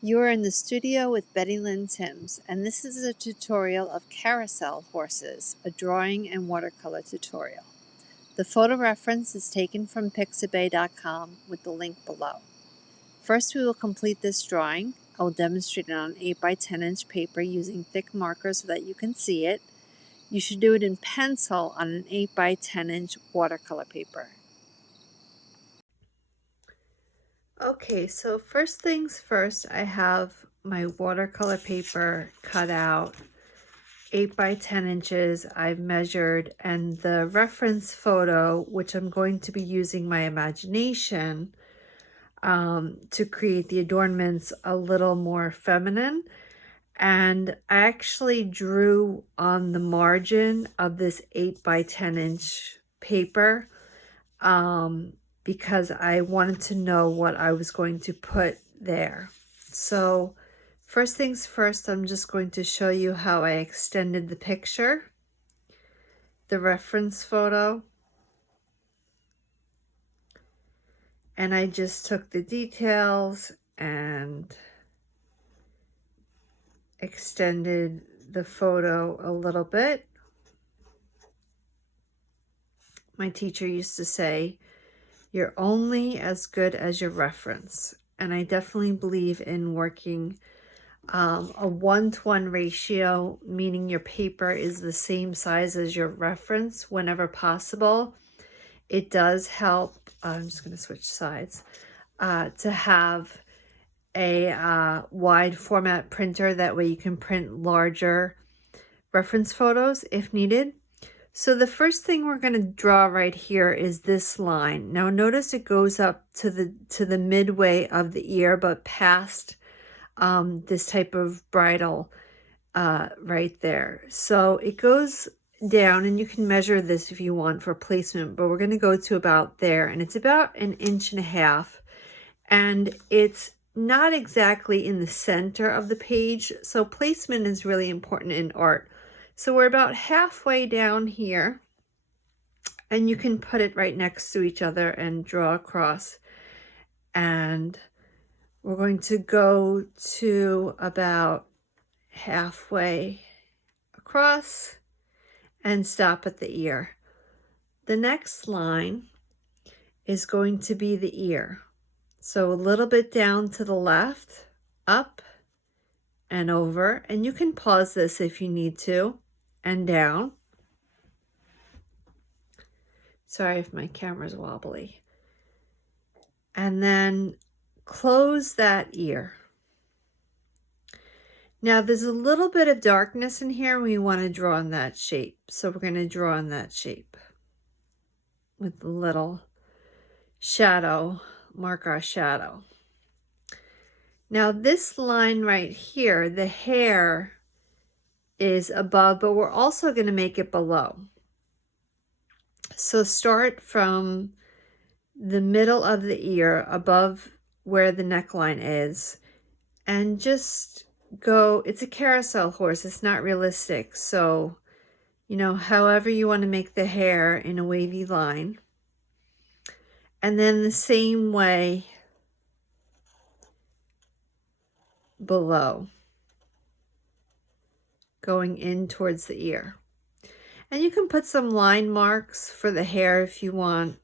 You are in the studio with Betty Lynn Timms, and this is a tutorial of Carousel horses, a drawing and watercolor tutorial. The photo reference is taken from pixabay.com with the link below. First, we will complete this drawing. I will demonstrate it on 8 by 10 inch paper using thick markers so that you can see it. You should do it in pencil on an 8 by 10 inch watercolor paper. Okay, so first things first, I have my watercolor paper cut out 8 by 10 inches. I've measured, and the reference photo, which I'm going to be using my imagination to create the adornments a little more feminine. And I actually drew on the margin of this 8 by 10 inch paper because I wanted to know what I was going to put there. So first things first, I'm just going to show you how I extended the picture, the reference photo. And I just took the details and extended the photo a little bit. My teacher used to say, "You're only as good as your reference." And I definitely believe in working a 1-to-1 ratio, meaning your paper is the same size as your reference whenever possible. It does help, I'm just going to switch sides, to have a wide format printer. That way you can print larger reference photos if needed. So the first thing we're going to draw right here is this line. Now notice it goes up to the midway of the ear, but past this type of bridle right there. So it goes down, and you can measure this if you want for placement, but we're going to go to about there, and it's about 1.5 inches, and it's not exactly in the center of the page. So placement is really important in art. So we're about halfway down here, and you can put it right next to each other and draw across. And we're going to go to about halfway across and stop at the ear. The next line is going to be the ear. So a little bit down to the left, up and over, and you can pause this if you need to, and down. Sorry if my camera's wobbly. And then close that ear. Now there's a little bit of darkness in here. We want to draw on that shape. So we're going to draw on that shape with a little shadow, mark our shadow. Now this line right here, the hair is above, but we're also going to make it below. So start from the middle of the ear above where the neckline is, and just go. It's a carousel horse, it's not realistic, so however you want to make the hair in a wavy line. And then the same way below, going in towards the ear. And you can put some line marks for the hair if you want.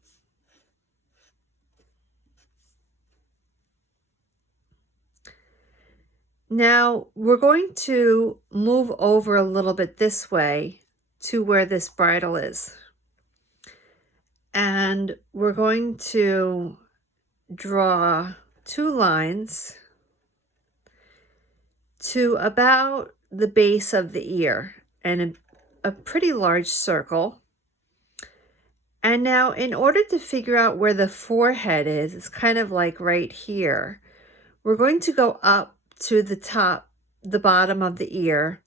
Now we're going to move over a little bit this way to where this bridle is. And we're going to draw 2 lines to about the base of the ear and a pretty large circle. And now in order to figure out where the forehead is, it's kind of like right here, we're going to go up to the bottom of the ear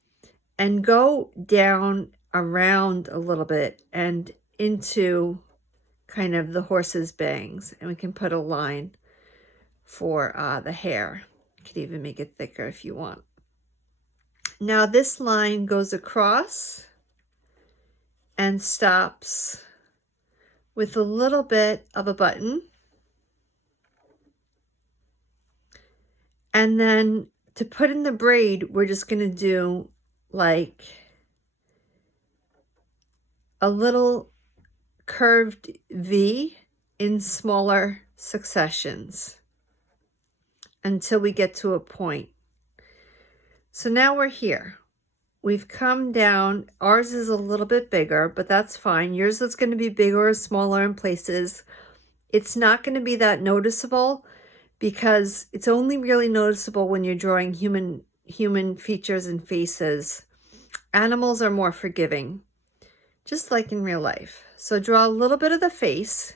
and go down around a little bit and into kind of the horse's bangs. And we can put a line for the hair. You could even make it thicker if you want. Now this line goes across and stops with a little bit of a button. And then to put in the braid, we're just going to do like a little curved V in smaller successions until we get to a point. So now we're here. We've come down. Ours is a little bit bigger, but that's fine. Yours is going to be bigger or smaller in places. It's not going to be that noticeable because it's only really noticeable when you're drawing human features and faces. Animals are more forgiving, just like in real life. So draw a little bit of the face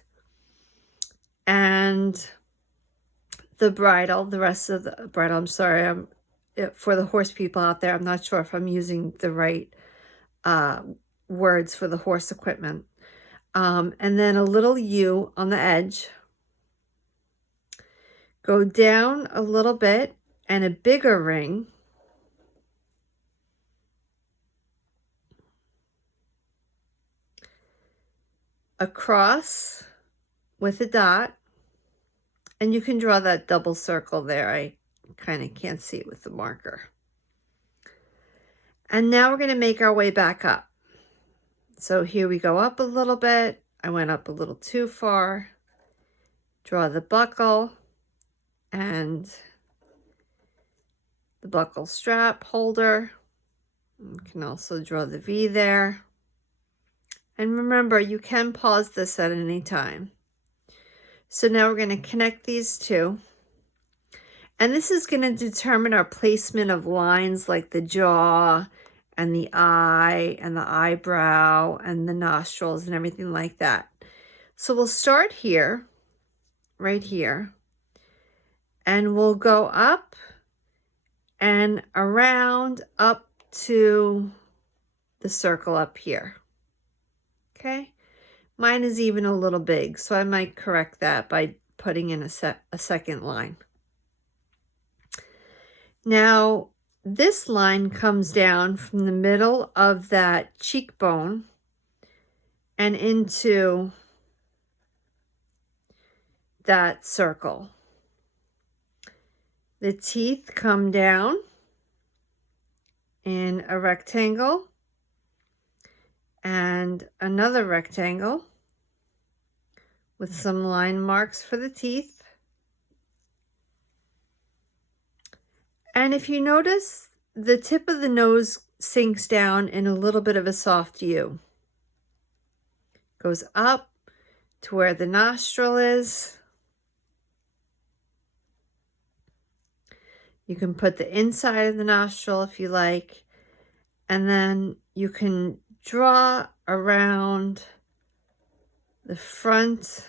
and the bridle, the rest of the bridle. I'm sorry, for the horse people out there, I'm not sure if I'm using the right words for the horse equipment. And then a little U on the edge. Go down a little bit and a bigger ring. Across with a dot. And you can draw that double circle there. I kind of can't see it with the marker. And now we're going to make our way back up. So here we go up a little bit. I went up a little too far. Draw the buckle and the buckle strap holder. You can also draw the V there. And remember, you can pause this at any time. So now we're going to connect these two. And this is going to determine our placement of lines like the jaw and the eye and the eyebrow and the nostrils and everything like that. So we'll start here, right here, and we'll go up and around up to the circle up here. Okay, mine is even a little big, so I might correct that by putting in a second line. Now, this line comes down from the middle of that cheekbone and into that circle. The teeth come down in a rectangle and another rectangle with some line marks for the teeth. And if you notice, the tip of the nose sinks down in a little bit of a soft U. Goes up to where the nostril is. You can put the inside of the nostril if you like. And then you can draw around the front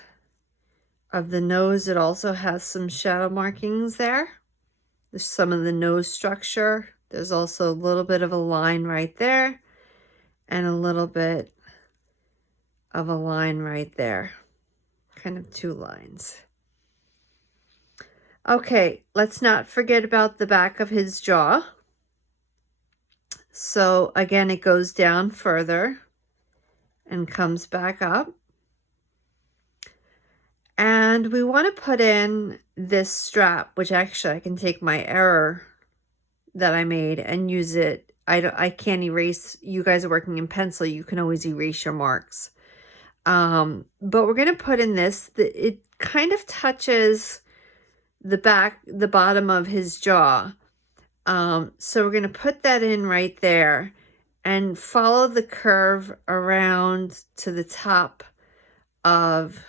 of the nose. It also has some shadow markings there. There's some of the nose structure. There's also a little bit of a line right there and a little bit of a line right there. Kind of two lines. Okay, let's not forget about the back of his jaw. So again, it goes down further and comes back up. And we want to put in this strap, which actually I can take my error that I made and use it. I can't erase. You guys are working in pencil. You can always erase your marks. But we're going to put in this. It kind of touches the bottom of his jaw. So we're going to put that in right there and follow the curve around to the top of,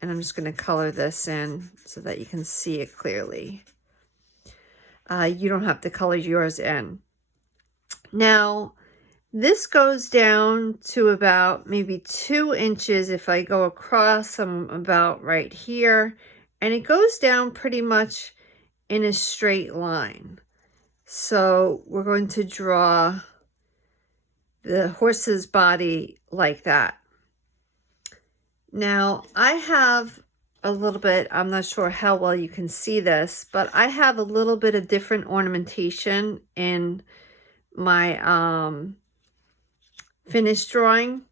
and I'm just going to color this in so that you can see it clearly. You don't have to color yours in. Now, this goes down to about maybe 2 inches. If I go across, I'm about right here. And it goes down pretty much in a straight line. So we're going to draw the horse's body like that. Now, I have a little bit, I'm not sure how well you can see this, but I have a little bit of different ornamentation in my finished drawing.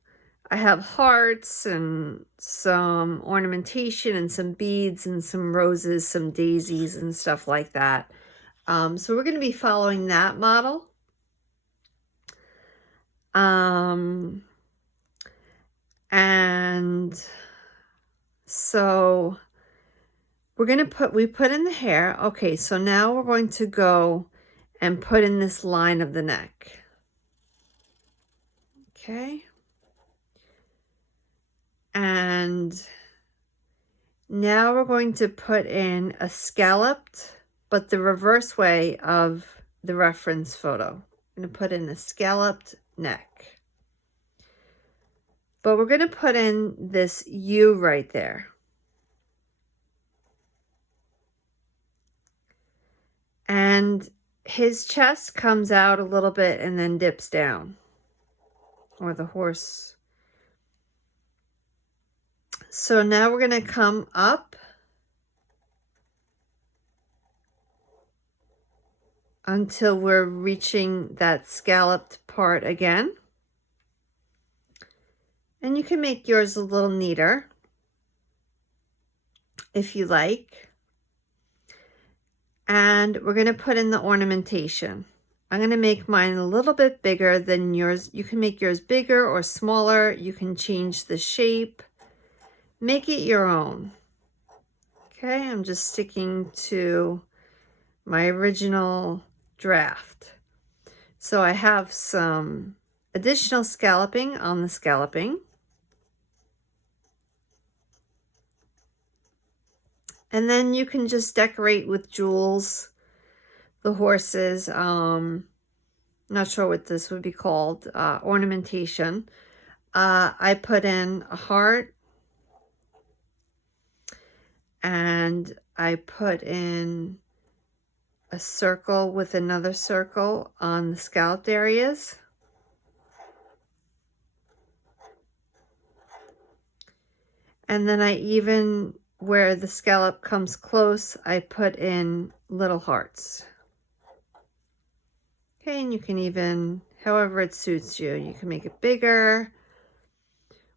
I have hearts and some ornamentation and some beads and some roses, some daisies and stuff like that. So we're going to be following that model. And so we're going to we put in the hair. Okay, so now we're going to go and put in this line of the neck. Okay. And now we're going to put in a scalloped, but the reverse way of the reference photo. I'm going to put in a scalloped neck. But we're going to put in this U right there. And his chest comes out a little bit and then dips down. Or the horse. So now we're going to come up until we're reaching that scalloped part again. And you can make yours a little neater if you like. And we're going to put in the ornamentation. I'm going to make mine a little bit bigger than yours. You can make yours bigger or smaller. You can change the shape. Make it your own. Okay, I'm just sticking to my original draft. So I have some additional scalloping on the scalloping. And then you can just decorate with jewels, the horses. Not sure what this would be called, ornamentation. I put in a heart. And I put in a circle with another circle on the scalloped areas. And then I even, where the scallop comes close, I put in little hearts. Okay, and you can even, however it suits you, you can make it bigger,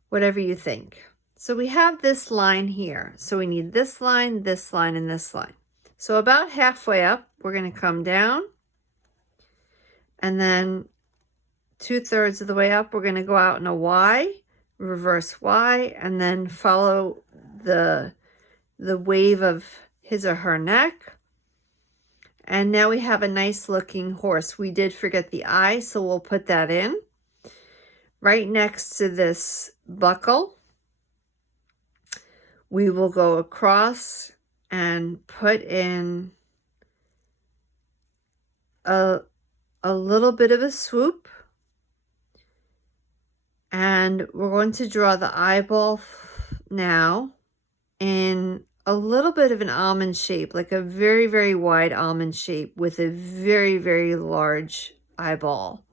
whatever you think. So we have this line here. So we need this line, and this line. So about halfway up, we're going to come down. And then 2/3 of the way up, we're going to go out in a Y, reverse Y, and then follow the wave of his or her neck. And now we have a nice looking horse. We did forget the eye, so we'll put that in. Right next to this buckle, we will go across and put in a little bit of a swoop. And we're going to draw the eyeball now in a little bit of an almond shape, like a very, very wide almond shape with a very, very large eyeball.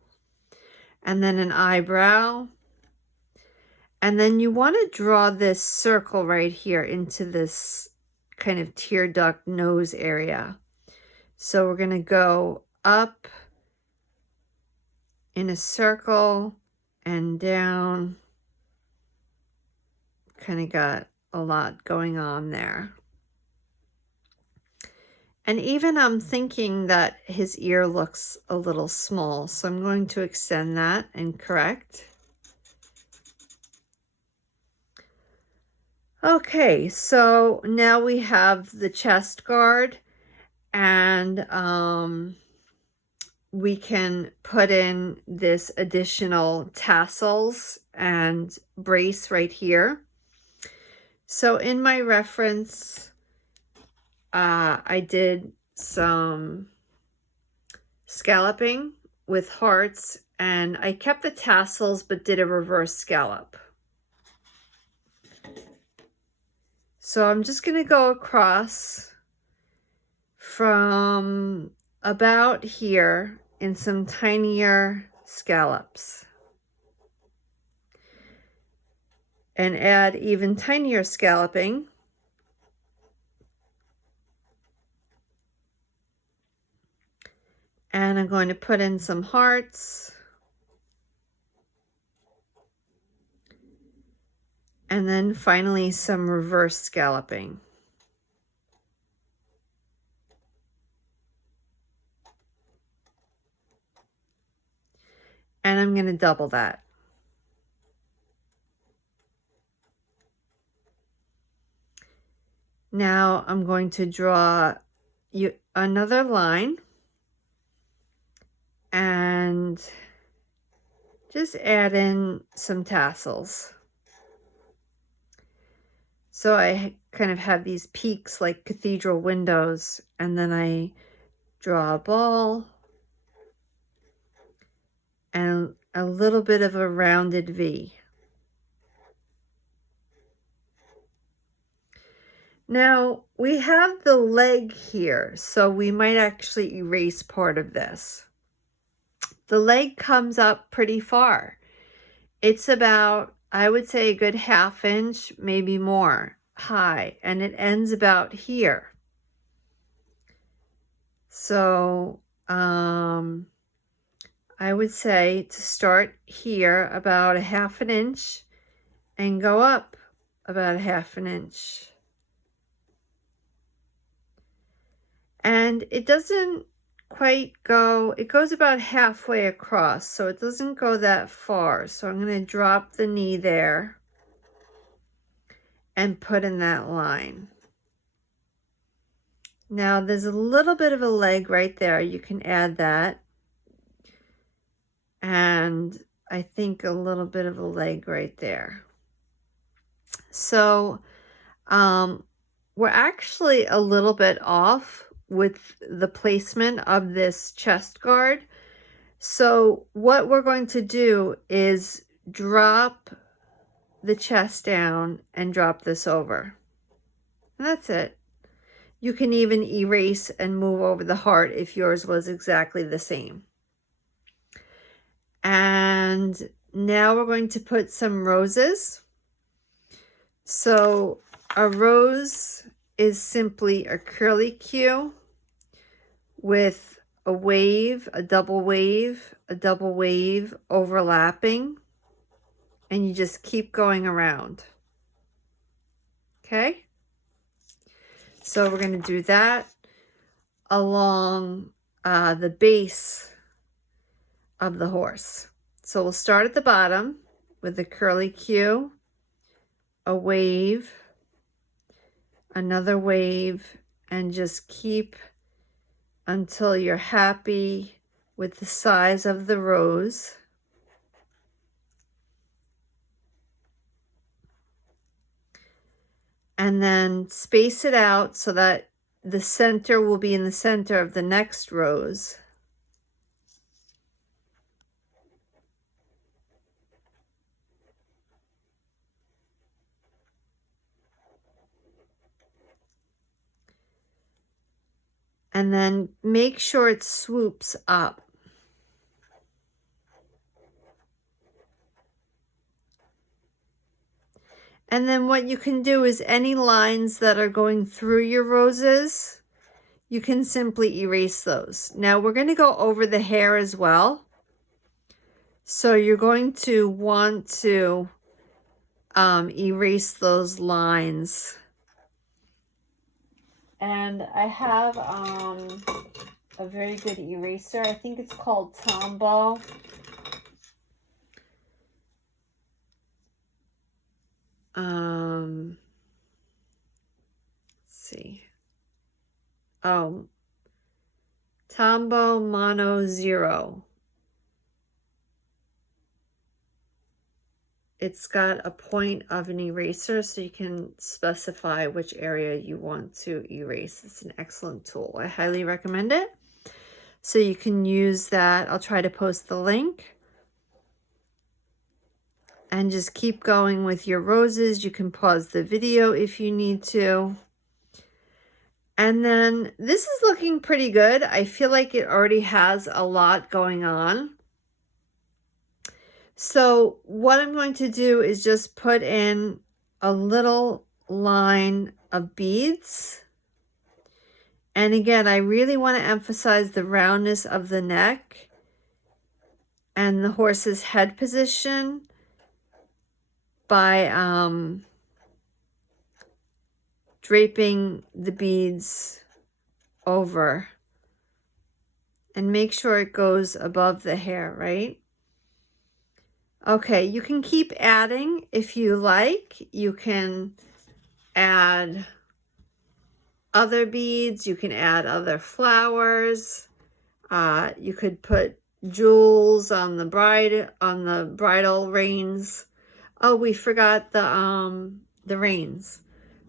And then an eyebrow. And then you want to draw this circle right here into this kind of tear duct nose area. So we're going to go up in a circle and down. Kind of got a lot going on there. And even I'm thinking that his ear looks a little small, so I'm going to extend that and correct. Okay, so now we have the chest guard, and we can put in this additional tassels and brace right here. So in my reference, I did some scalloping with hearts, and I kept the tassels but did a reverse scallop. So I'm just going to go across from about here in some tinier scallops and add even tinier scalloping. And I'm going to put in some hearts. And then finally some reverse scalloping. and I'm going to double that. Now I'm going to draw another line and just add in some tassels. So I kind of have these peaks like cathedral windows, and then I draw a ball and a little bit of a rounded V. Now we have the leg here, so we might actually erase part of this. The leg comes up pretty far. It's about, I would say, a good 1/2 inch, maybe more, high, and it ends about here. So I would say to start here about 1/2 inch and go up about 1/2 inch. And it doesn't quite go, it goes about halfway across, so it doesn't go that far. So I'm going to drop the knee there and put in that line. Now there's a little bit of a leg right there. You can add that. And I think a little bit of a leg right there. So we're actually a little bit off with the placement of this chest guard. So what we're going to do is drop the chest down and drop this over. And that's it. You can even erase and move over the heart if yours was exactly the same. And now we're going to put some roses. So a rose is simply a curlicue with a wave, a double wave, a double wave overlapping, and you just keep going around. Okay? So we're going to do that along the base of the horse. So we'll start at the bottom with a curlicue, a wave, another wave, and just keep until you're happy with the size of the rose. And then space it out so that the center will be in the center of the next rose. And then make sure it swoops up. And then what you can do is any lines that are going through your roses, you can simply erase those. Now we're going to go over the hair as well. So you're going to want to erase those lines. And I have a very good eraser. I think it's called Tombow. Let's see. Oh, Tombow Mono Zero. It's got a point of an eraser, so you can specify which area you want to erase. It's an excellent tool. I highly recommend it. So you can use that. I'll try to post the link. And just keep going with your roses. You can pause the video if you need to. And then this is looking pretty good. I feel like it already has a lot going on. So what I'm going to do is just put in a little line of beads. And again, I really want to emphasize the roundness of the neck and the horse's head position by draping the beads over. And make sure it goes above the hair, right? Okay, you can keep adding if you like. You can add other beads. You can add other flowers. You could put jewels on the bridal reins. Oh, we forgot the reins.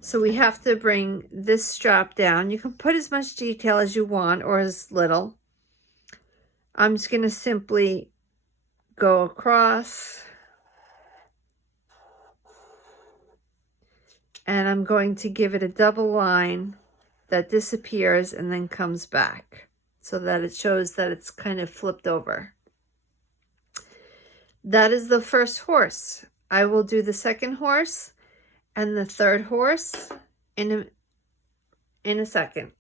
So we have to bring this strap down. You can put as much detail as you want or as little. I'm just going to simply go across. And I'm going to give it a double line that disappears and then comes back so that it shows that it's kind of flipped over. That is the first horse. I will do the second horse and the third horse in a second.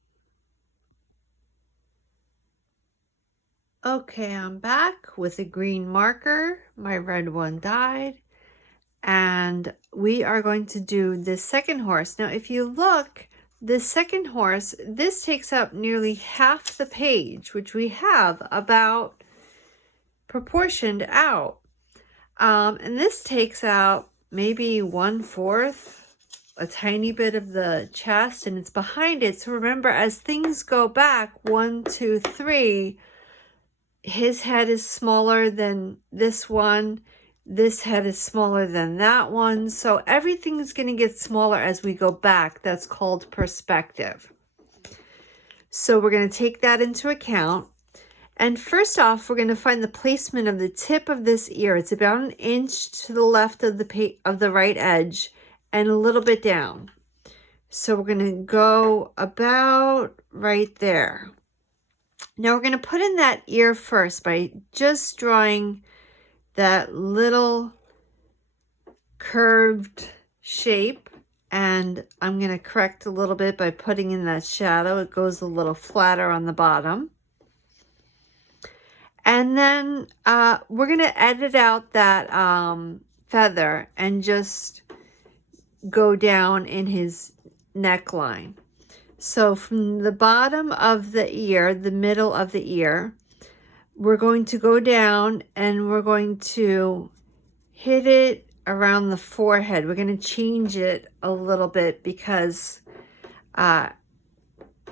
Okay, I'm back with a green marker. My red one died. And we are going to do the second horse. Now, if you look, the second horse, this takes up nearly half the page, which we have about proportioned out. And this takes out maybe 1/4, a tiny bit of the chest, and it's behind it. So remember, as things go back, 1, 2, 3, his head is smaller than this one. This head is smaller than that one. So everything's going to get smaller as we go back. That's called perspective. So we're going to take that into account. And first off, we're going to find the placement of the tip of this ear. It's about 1 inch to the left of the right edge and a little bit down. So we're going to go about right there. Now we're going to put in that ear first by just drawing that little curved shape, and I'm going to correct a little bit by putting in that shadow. It goes a little flatter on the bottom. And then we're going to edit out that feather and just go down in his neckline. So from the bottom of the ear, the middle of the ear, we're going to go down and we're going to hit it around the forehead. We're going to change it a little bit because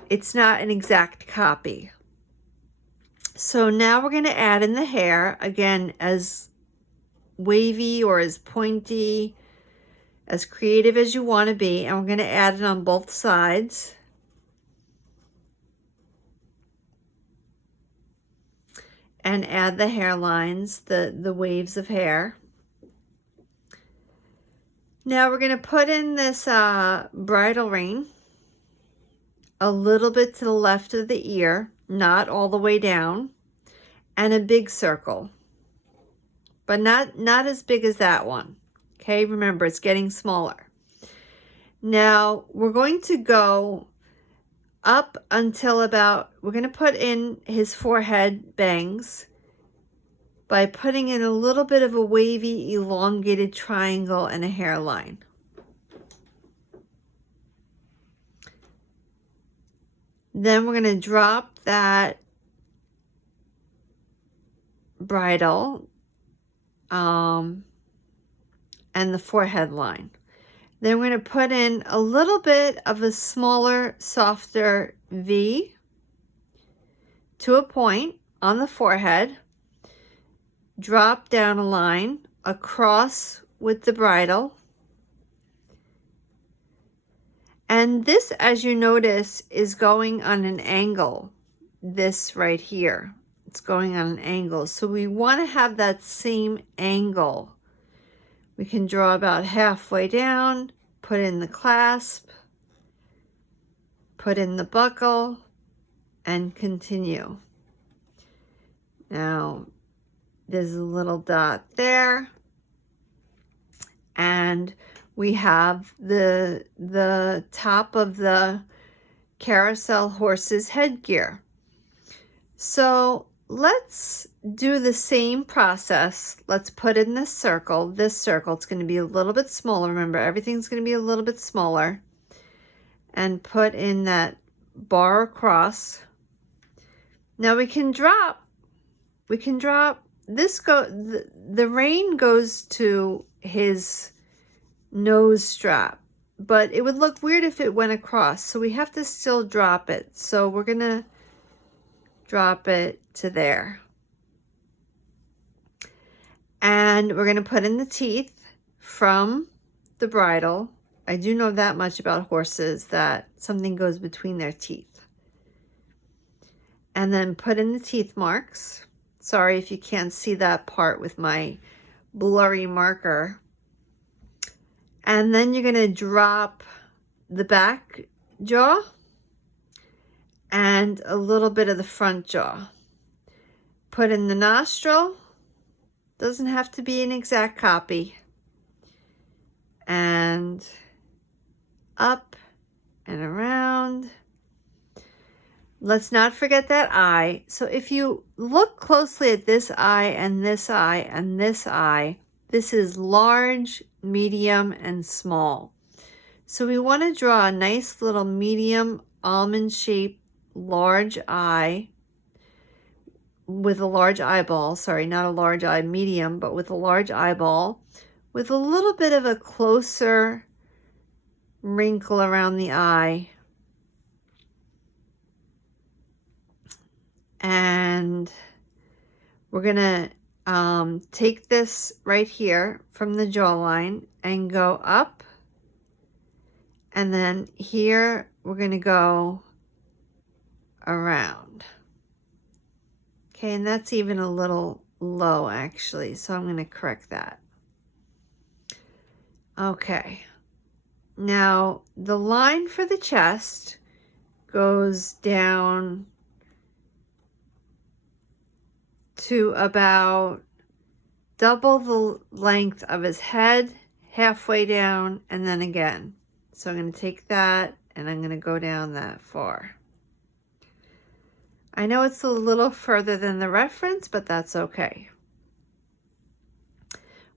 it's not an exact copy. So now we're going to add in the hair, again, as wavy or as pointy, as creative as you want to be. And we're going to add it on both sides. And add the hairlines, the waves of hair. Now we're going to put in this bridal rein a little bit to the left of the ear, not all the way down, and a big circle, but not as big as that one. Okay, remember, it's getting smaller. Now we're going to go up until about, we're going to put in his forehead bangs by putting in a little bit of a wavy, elongated triangle and a hairline. Then we're going to drop that bridle and the forehead line. Then we're going to put in a little bit of a smaller, softer V to a point on the forehead. Drop down a line across with the bridle. And this, as you notice, is going on an angle. This right here, it's going on an angle. So we want to have that same angle. We can draw about halfway down, put in the clasp, put in the buckle, and continue. Now, there's a little dot there. And we have the top of the carousel horse's headgear. So let's do the same process. Let's put in this circle. This circle, it's going to be a little bit smaller. Remember, everything's going to be a little bit smaller. And put in that bar across. Now we can drop the rein goes to his nose strap, but it would look weird if it went across, so we have to still drop it. So we're gonna drop it to there, and we're gonna put in the teeth from the bridle. I do know that much about horses, that something goes between their teeth. And then put in the teeth marks. Sorry if you can't see that part with my blurry marker. And then you're going to drop the back jaw and a little bit of the front jaw. Put in the nostril. Doesn't have to be an exact copy. And up and around. Let's not forget that eye. So if you look closely at this eye and this eye and this eye, this is large, medium, and small. So we want to draw a nice little medium almond-shaped large eye with a large eyeball. Sorry, not a large eye, medium, but with a large eyeball with a little bit of a closer wrinkle around the eye. And we're gonna take this right here from the jawline and go up, and then here we're gonna go around. Okay, and that's even a little low actually, so I'm gonna correct that. Okay. Now, the line for the chest goes down to about double the length of his head, halfway down, and then again. So I'm going to take that and I'm going to go down that far. I know it's a little further than the reference, but that's okay.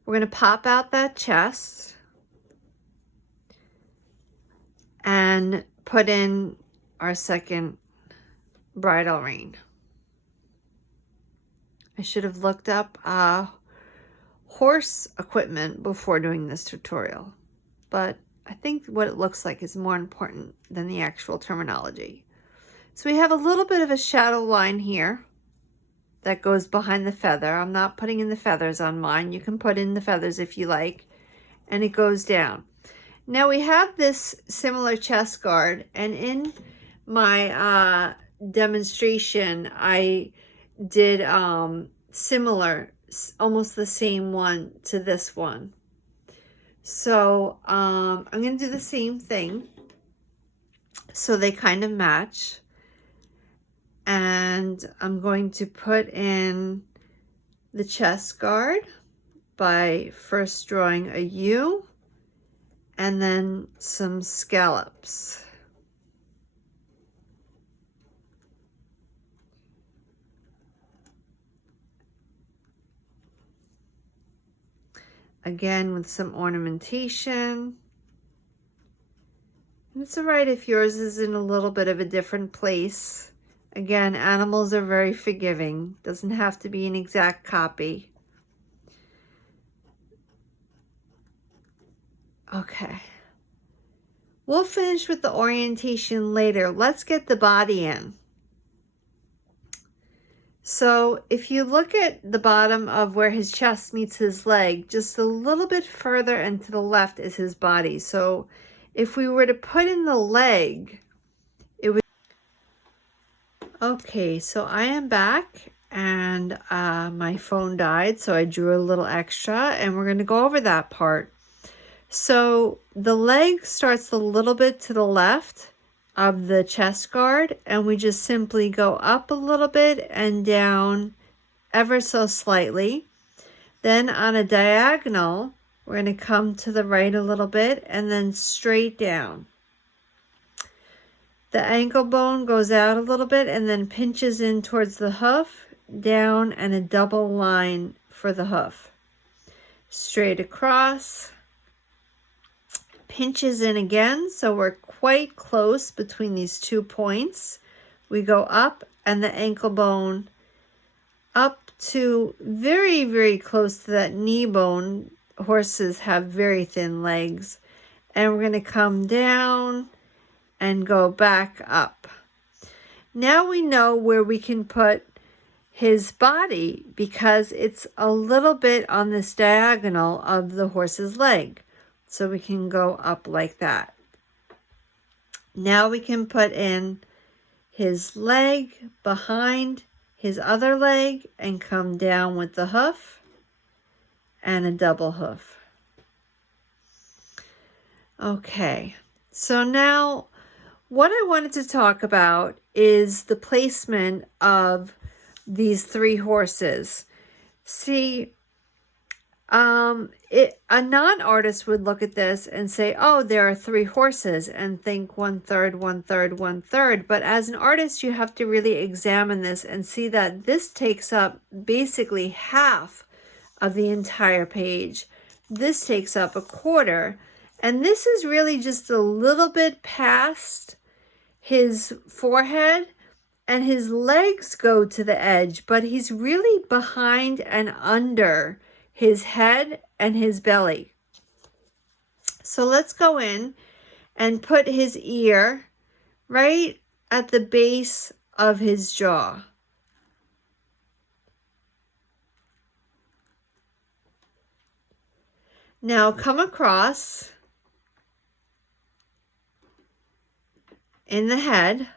We're going to pop out that chest and put in our second bridle rein. I should have looked up horse equipment before doing this tutorial, but I think what it looks like is more important than the actual terminology. So we have a little bit of a shadow line here that goes behind the feather. I'm not putting in the feathers on mine. You can put in the feathers if you like, and it goes down. Now we have this similar chest guard, and in my demonstration I did similar, almost the same one to this one. So I'm going to do the same thing so they kind of match, and I'm going to put in the chest guard by first drawing a U and then some scallops. Again with some ornamentation. And it's all right if yours is in a little bit of a different place. Again, animals are very forgiving. Doesn't have to be an exact copy. Okay. We'll finish with the orientation later. Let's get the body in. So if you look at the bottom of where his chest meets his leg, just a little bit further and to the left is his body. So if we were to put in the leg, it would... Okay, so I am back, and my phone died, so I drew a little extra, and we're going to go over that part. So the leg starts a little bit to the left of the chest guard, and we just simply go up a little bit and down ever so slightly. Then on a diagonal, we're going to come to the right a little bit and then straight down. The ankle bone goes out a little bit and then pinches in towards the hoof, down, and a double line for the hoof. Straight across, pinches in again, so we're quite close between these 2 points. We go up and the ankle bone up to very, very close to that knee bone. Horses have very thin legs. And we're going to come down and go back up. Now we know where we can put his body because it's a little bit on this diagonal of the horse's leg. So we can go up like that. Now we can put in his leg behind his other leg and come down with the hoof and a double hoof. Okay, so now what I wanted to talk about is the placement of these three horses. See, a non-artist would look at this and say, oh, there are three horses, and think 1/3, 1/3, 1/3. But as an artist, you have to really examine this and see that this takes up basically half of the entire page. This takes up a quarter. And this is really just a little bit past his forehead, and his legs go to the edge, but he's really behind and under his head and his belly. So let's go in and put his ear right at the base of his jaw. Now come across in the head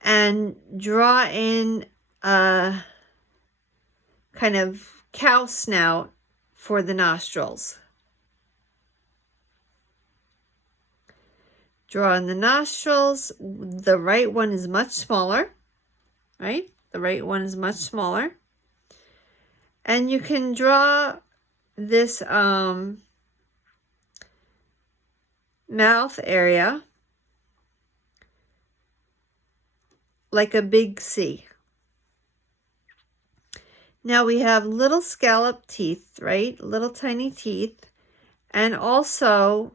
and draw in a kind of cow snout for the nostrils. Draw in the nostrils. The right one is much smaller, right? The right one is much smaller. And you can draw this mouth area like a big C. Now we have little scallop teeth, right? Little tiny teeth. And also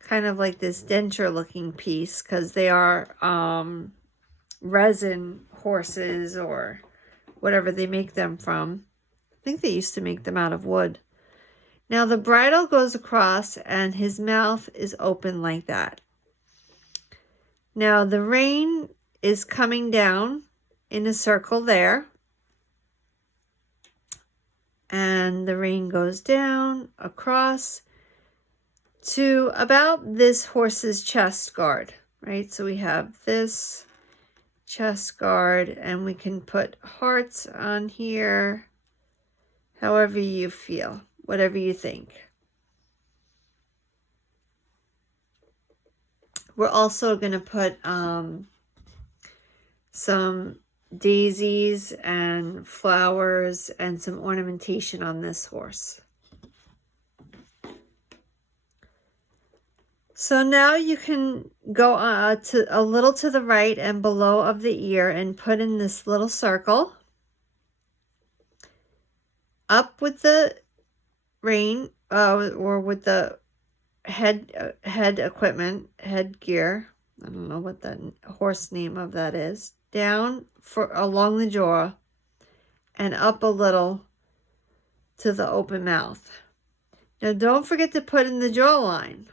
kind of like this denture looking piece because they are resin horses or whatever they make them from. I think they used to make them out of wood. Now the bridle goes across and his mouth is open like that. Now the rein is coming down in a circle there. And the rein goes down across to about this horse's chest guard, right? So we have this chest guard and we can put hearts on here, however you feel, whatever you think. We're also going to put some daisies and flowers and some ornamentation on this horse. So now you can go to a little to the right and below of the ear and put in this little circle. Up with the rein or with the head equipment, headgear. I don't know what the horse name of that is. Down for along the jaw and up a little to the open mouth. Now don't forget to put in the jawline.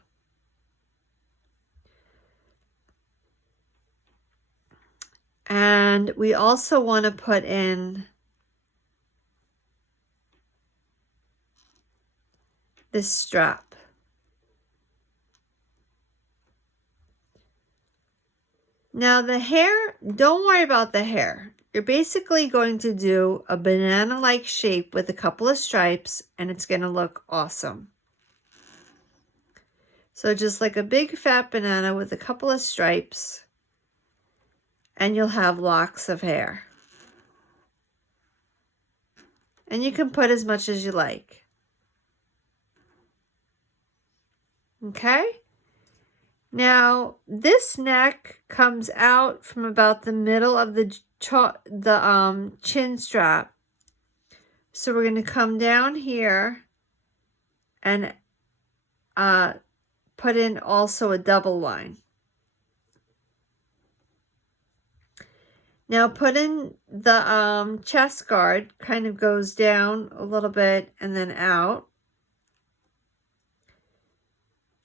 And we also want to put in this strap. Now the hair, don't worry about the hair. You're basically going to do a banana-like shape with a couple of stripes and it's going to look awesome. So just like a big fat banana with a couple of stripes and you'll have locks of hair. And you can put as much as you like. Okay? Now, this neck comes out from about the middle of the chin strap. So we're going to come down here and put in also a double line. Now put in the chest guard, kind of goes down a little bit and then out.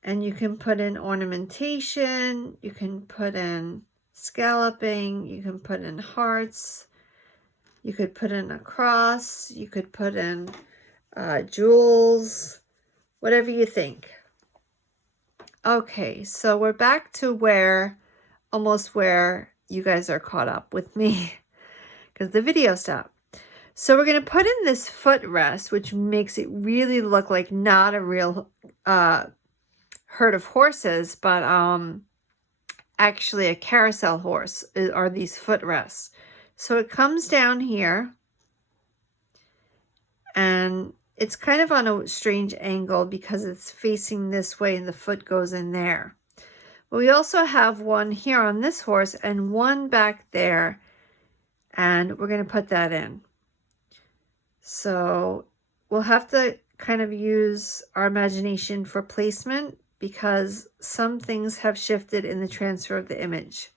And you can put in ornamentation, you can put in scalloping, you can put in hearts, you could put in a cross, you could put in jewels, whatever you think. Okay, so we're back to almost where you guys are caught up with me because the video stopped. So we're going to put in this footrest, which makes it really look like not a real herd of horses, but actually a carousel horse are these footrests. So it comes down here, and it's kind of on a strange angle because it's facing this way and the foot goes in there. But we also have one here on this horse and one back there, and we're going to put that in. So we'll have to kind of use our imagination for placement because some things have shifted in the transfer of the image.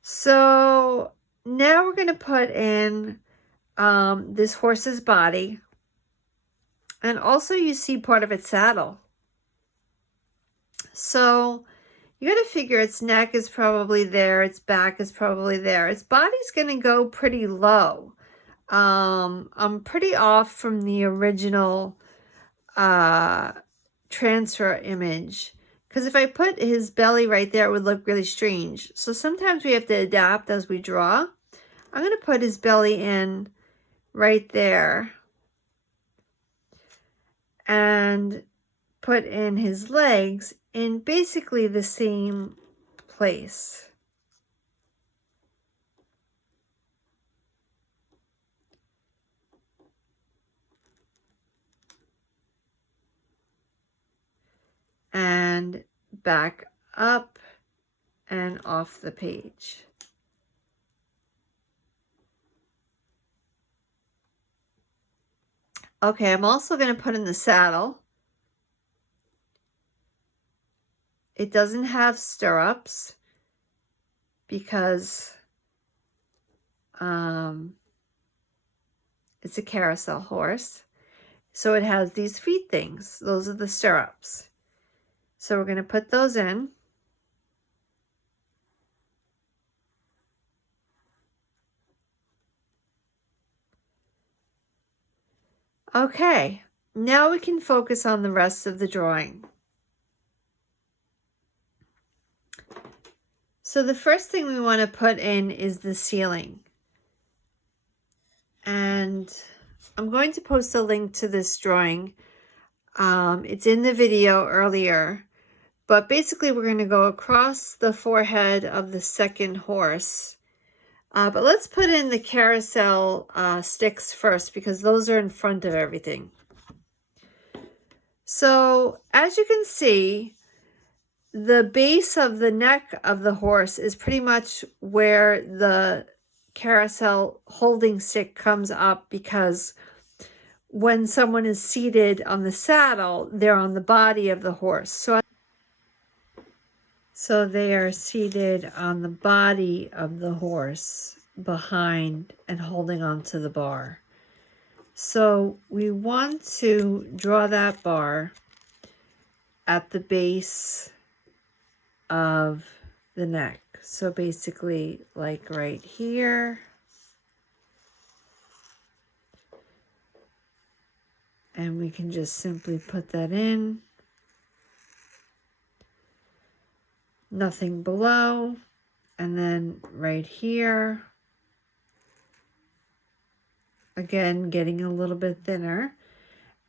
So now we're going to put in this horse's body, and also you see part of its saddle. So you got to figure its neck is probably there, its back is probably there, its body's going to go pretty low. I'm pretty off from the original transfer image, because if I put his belly right there, it would look really strange. So sometimes we have to adapt as we draw. I'm going to put his belly in right there and put in his legs in basically the same place. And back up and off the page. Okay, I'm also going to put in the saddle. It doesn't have stirrups because it's a carousel horse. So it has these feet things. Those are the stirrups. So we're going to put those in. Okay, now we can focus on the rest of the drawing. So the first thing we want to put in is the ceiling. And I'm going to post a link to this drawing. It's in the video earlier. But basically we're going to go across the forehead of the second horse. But let's put in the carousel sticks first because those are in front of everything. So as you can see, the base of the neck of the horse is pretty much where the carousel holding stick comes up, because when someone is seated on the saddle, they're on the body of the horse. So they are seated on the body of the horse behind and holding onto the bar. So we want to draw that bar at the base of the neck. So basically like right here. And we can just simply put that in. Nothing below. And then right here. Again, getting a little bit thinner.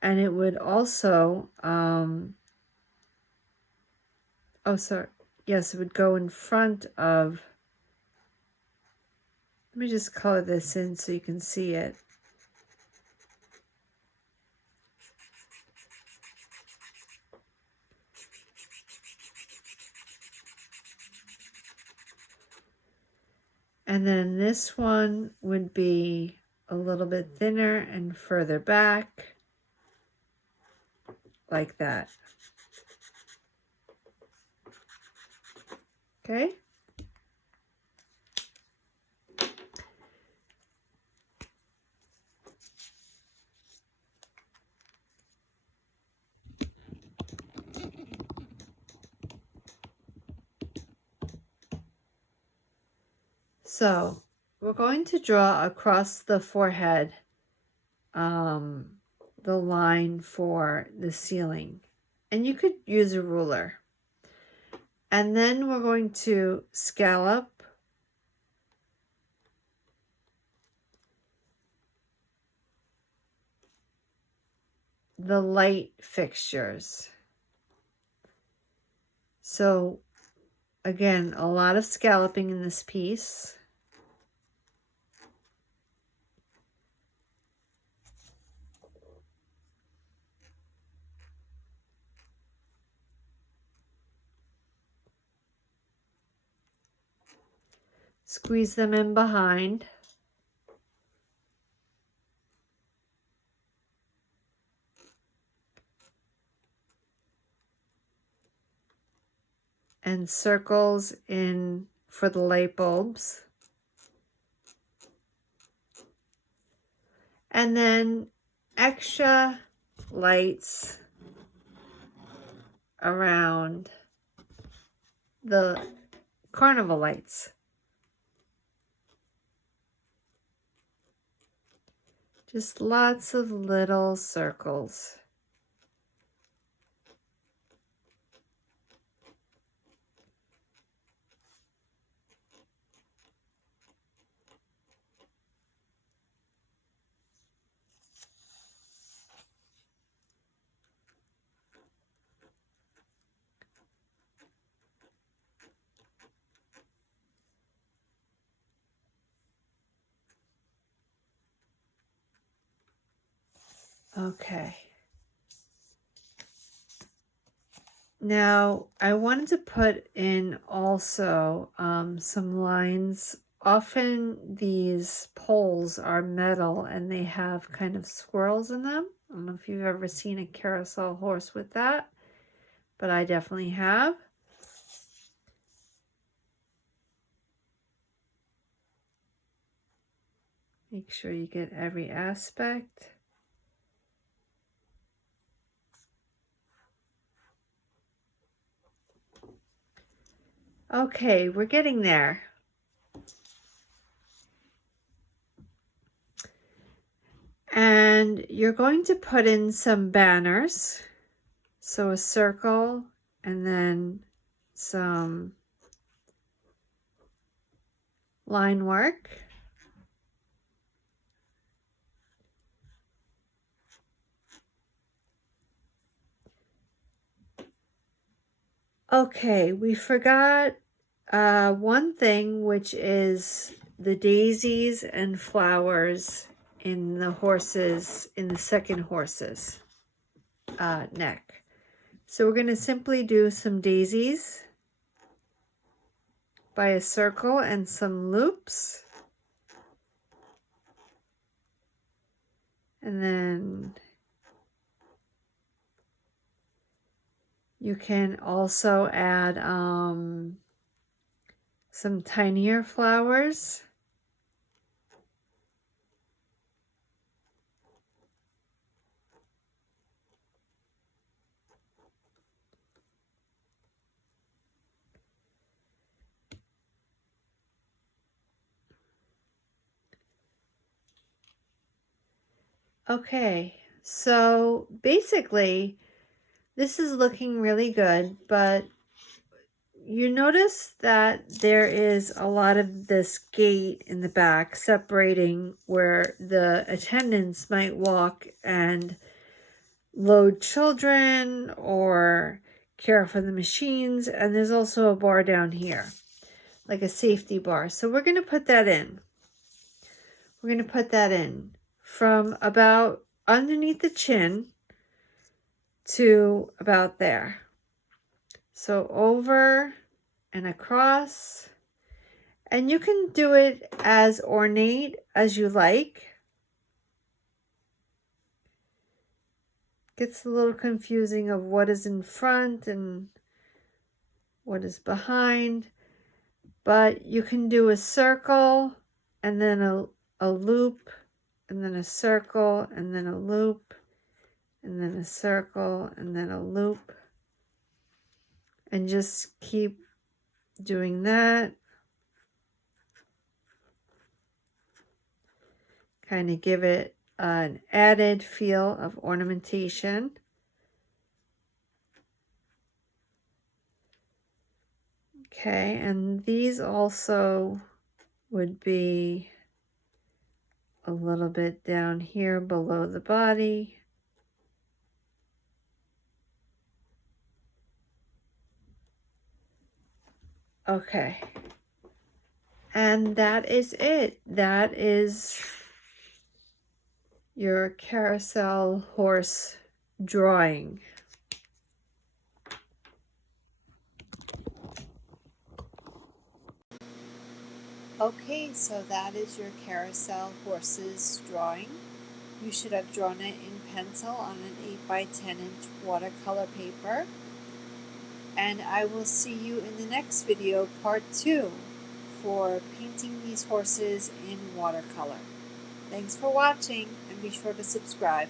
And it would also, yes, it would go in front of, let me just color this in so you can see it. And then this one would be a little bit thinner and further back, like that. Okay. So we're going to draw across the forehead the line for the ceiling, and you could use a ruler. And then we're going to scallop the light fixtures. So again, a lot of scalloping in this piece. Squeeze them in behind. And circles in for the light bulbs. And then extra lights around the carnival lights. Just lots of little circles. Okay. Now I wanted to put in also some lines. Often these poles are metal and they have kind of squirrels in them. I don't know if you've ever seen a carousel horse with that, but I definitely have. Make sure you get every aspect. Okay, we're getting there. And you're going to put in some banners. So a circle and then some line work. Okay, we forgot one thing, which is the daisies and flowers in the horses, in the second horse's neck. So we're going to simply do some daisies by a circle and some loops. And then you can also add some tinier flowers. Okay, so basically this is looking really good, but you notice that there is a lot of this gate in the back separating where the attendants might walk and load children or care for the machines. And there's also a bar down here, like a safety bar. So we're going to put that in. We're going to put that in from about underneath the chin to about there. So over and across. And you can do it as ornate as you like. Gets a little confusing of what is in front and what is behind. But you can do a circle and then a loop and then a circle and then a loop and then a circle and then a loop. And just keep doing that. kind of give it an added feel of ornamentation. Okay, and these also would be a little bit down here below the body. Okay. And that is it. That is your carousel horse drawing. Okay, so that is your carousel horses drawing. You should have drawn it in pencil on an 8 by 10 inch watercolor paper. And I will see you in the next video, part 2, for painting these horses in watercolor. Thanks for watching, and be sure to subscribe.